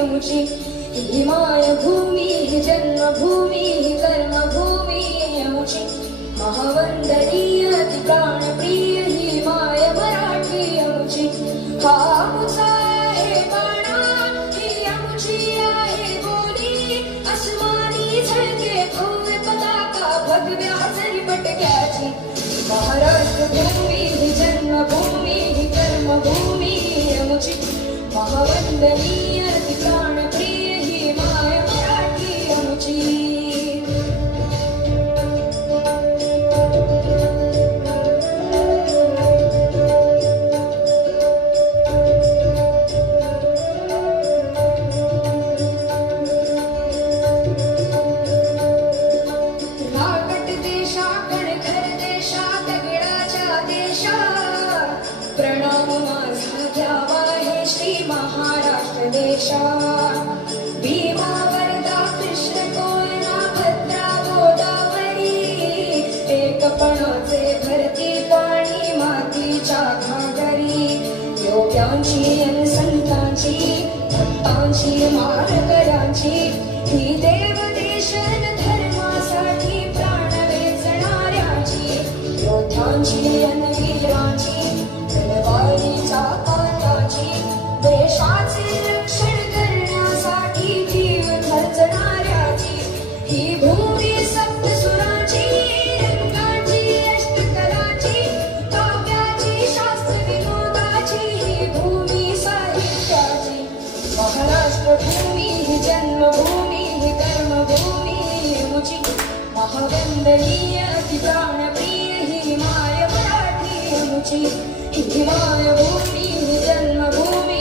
अमुची ही मायभूमी ही जन्मभूमी ही कर्मभूमी अमुची महावंदनीय ती प्राणप्रिय ही माय मराठी अमुची हा अमुचा आहे बाणा ही अमुची आहे बोली अस्मानी झळके भव्य पताका भगव्या झरपटक्याची महाराष्ट्र भूमी ही जन्मभूमी ही कर्मभूमी अमुची महावंदनीय ती प्राणप्रिय ही माय मराठी अमुची प्रणाम माझा घ्यावा हे श्री महाराष्ट्र देशा भीमा वर्धा कृष्ण कोयना भद्रा गोदावरी एकपणाचे भरती पाणी मातीच्या घागरी योग्यांची अन संतांची भक्तांची मारकऱ्यांची ही देवदेशन धर्मासाठी प्राण वेचणाऱ्याची योद्ध्यांची अन वीरांची वारीच्या पाटाची देशाचे रक्षण करण्यासाठी जीव खर्चणाऱ्याची ही भूमी सप्तसुराची रंगाची अष्टकलाची काव्याची शास्त्र विनोदाची ही भूमी साहित्याची महाराष्ट्र भूमी ही जन्मभूमी ही कर्मभूमी अमुची महावंदनीय ती प्राणप्रिय ही माय मराठी अमुची ही मायभूमी ही जन्मभूमी